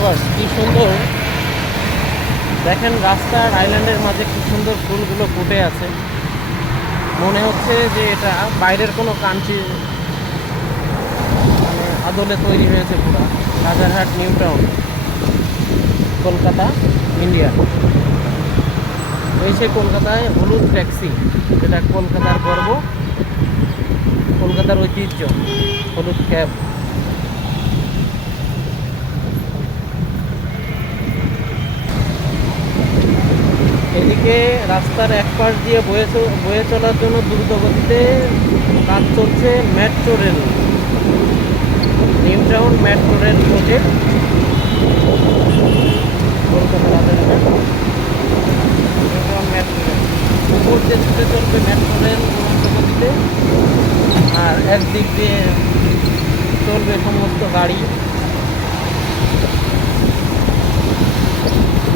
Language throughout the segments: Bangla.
ভিউয়ার্স, কি সুন্দর দেখেন রাস্তার আইল্যান্ডের মাঝে কি সুন্দর ফুলগুলো ফুটে আছে। মনে হচ্ছে যে এটা বাইরের কোনো কান্ট্রি মানে আদলে তৈরি হয়েছে পুরা। Rajarhat new town, Kolkata, India. এই সে কলকাতায় হলুদ ট্যাক্সি, যেটা কলকাতার গর্ব, কলকাতার ঐতিহ্য, হলুদ ক্যাব। এদিকে রাস্তার এক পাশ দিয়ে বয়ে চলার জন্য দ্রুতগতিতে কাজ চলছে metro rail, new town metro rail project, Kolkata Rajarhat new town metro rail. উপর দিয়ে ছুটে চলবে মেট্রো রেল উড়ন্ত গতিতে, আর একদিক দিয়ে চলবে সমস্ত গাড়ি।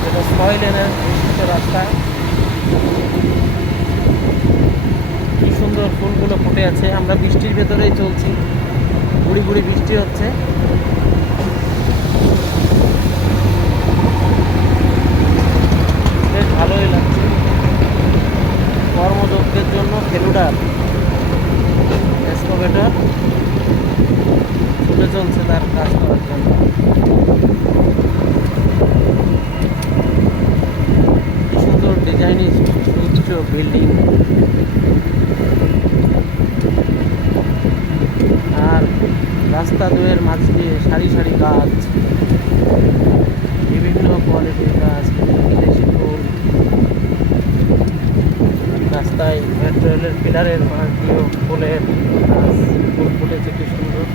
এটা 6 লেনের রাস্তা। কি সুন্দর ফুলগুলো ফুটে আছে। আমরা বৃষ্টির ভেতরেই চলছি, গুড়ি গুড়ি বৃষ্টি হচ্ছে। বেশ ভালোই লাগছে। কর্মযোগ্যের জন্য ফেলুডার এক্সকাভেটর ছুটে চলছে তার কাজ করার জন্য। কি সুন্দর ডিজাইনিং উচ্চ বিল্ডিং, আর রাস্তা দুয়ের মাঝ দিয়ে সারি সারি গাছ, বিভিন্ন কোয়ালিটির গাছ, বিদেশি ফুল। রাস্তায় মেট্রো রেলের পিলারের মাঝ দিয়েও ফুলের গাছ, ফুল ফুটেছে কি সুন্দর।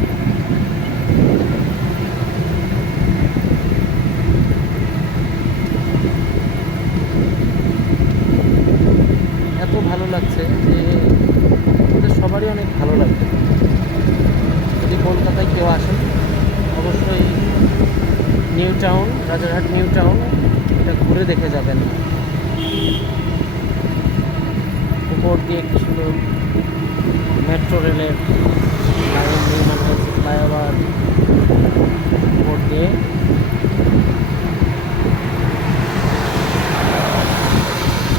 এত ভালো লাগছে যে আমাদের সবারই অনেক ভালো লাগবে। যদি কলকাতায় কেউ আসেন অবশ্যই new town, Rajarhat new town এটা ঘুরে দেখে যাবেন। উপর দিয়ে কি সুন্দর মেট্রো রেলের লাইন নির্মাণ হয়েছে, ফ্লাইওভার উপর দিয়ে।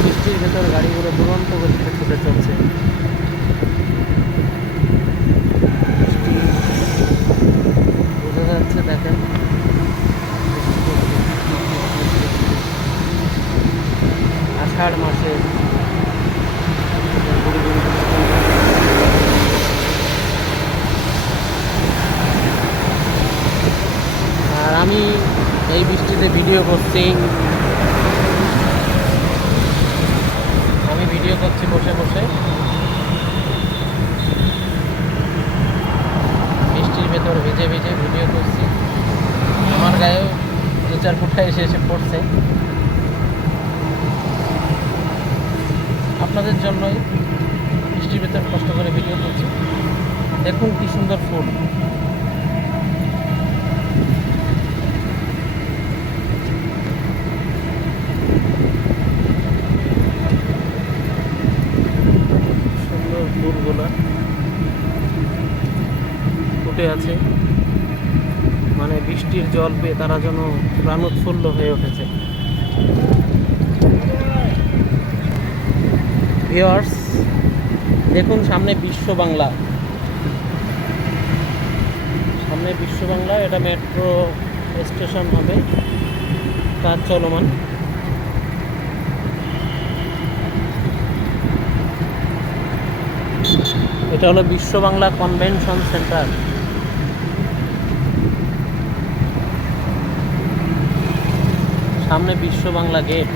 বৃষ্টির ভেতর গাড়িগুলো দুরন্ত গতিতে ছুটে চলছে। বোঝা যাচ্ছে, দেখেন আষাঢ় মাসে আর আমি এই বৃষ্টিতে ভিডিও করছি। আমি ভিডিও করছি বসে বসে, বৃষ্টির ভেতর ভিজে ভিজে ভিডিও করছি। আমার গায়েও 2-4 ফুটা এসে পড়ছে। আপনাদের জন্যই বৃষ্টির ভেতর কষ্ট করে ভিডিও করছি। দেখুন কি সুন্দর ফুল। সুন্দর ফুলগুলো ফুটে আছে, মানে বৃষ্টির জল পেয়ে তারা যেন প্রাণোৎফুল্ল হয়ে উঠেছে। ভিউয়ার্স, দেখুন সামনে বিশ্ব বাংলা, সামনে বিশ্ব বাংলা। এটা মেট্রো স্টেশন হবে, কাজ চলমান। এটা হলো বিশ্ব বাংলা কনভেনশন সেন্টার। সামনে বিশ্ব বাংলা গেট।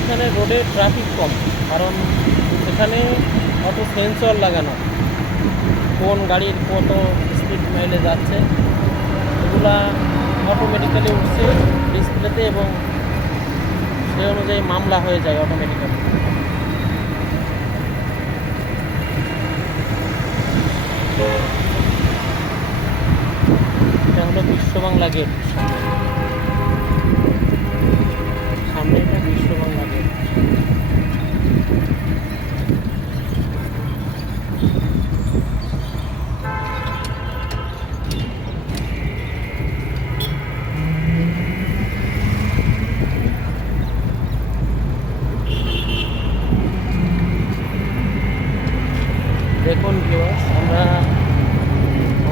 এখানে রোডে ট্রাফিক কম, কারণ এখানে অত সেন্সর লাগানো, কোন গাড়ির কত স্পিড মাইলে যাচ্ছে এগুলা অটোমেটিক্যালি উঠছে ডিসপ্লেতে, এবং সেই অনুযায়ী মামলা হয়ে যায় অটোমেটিক্যালি। এটা হলো বিশ্ব বাংলা গেট, সামনে এটা বিশ্ব বাংলা গেট।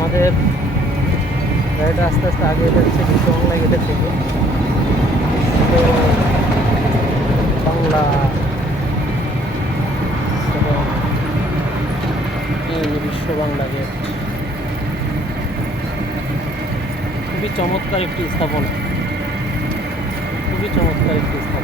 আমাদের গাড়িটা আস্তে আস্তে আগে যাচ্ছে বিশ্ব বাংলা গেটের থেকে। তো বাংলা এবং এই হলো বিশ্ব বাংলা গেট। খুবই চমৎকার একটি স্থাপনা, খুবই চমৎকার একটি স্থাপনা।